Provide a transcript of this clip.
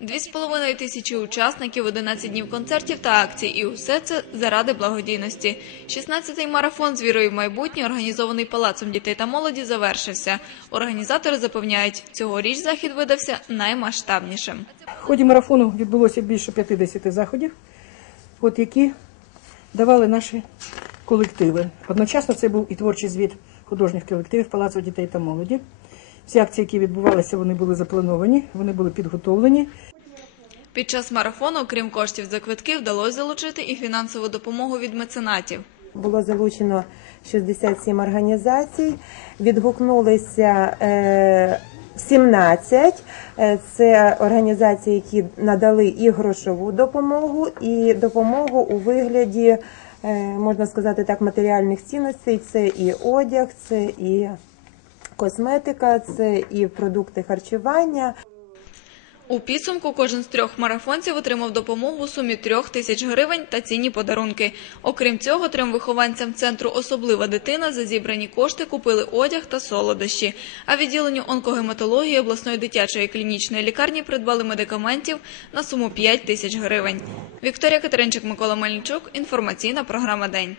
Дві з половиною тисячі учасників, 11 днів концертів та акцій. І усе це заради благодійності. 16-й марафон з вірою в майбутнє, організований Палацом дітей та молоді, завершився. Організатори запевняють, цьогоріч захід видався наймасштабнішим. В ході марафону відбулося більше 50 заходів, от які давали наші колективи. Одночасно це був і творчий звіт художніх колективів Палацу дітей та молоді. Всі акції, які відбувалися, вони були заплановані, вони були підготовлені. Під час марафону, окрім коштів за квитки, вдалося залучити і фінансову допомогу від меценатів. Було залучено 67 організацій, відгукнулися е, 17. Е, Це організації, які надали і грошову допомогу, і допомогу у вигляді, е, можна сказати так, матеріальних цінностей. Це і одяг, це і косметика, це і продукти харчування. У підсумку кожен з трьох марафонців отримав допомогу у сумі трьох тисяч гривень та цінні подарунки. Окрім цього, трьом вихованцям центру Особлива дитина за зібрані кошти купили одяг та солодощі. А відділенню онкогематології обласної дитячої клінічної лікарні придбали медикаментів на суму 5 тисяч гривень. Вікторія Катеринчик, Микола Мельничук. Інформаційна програма День.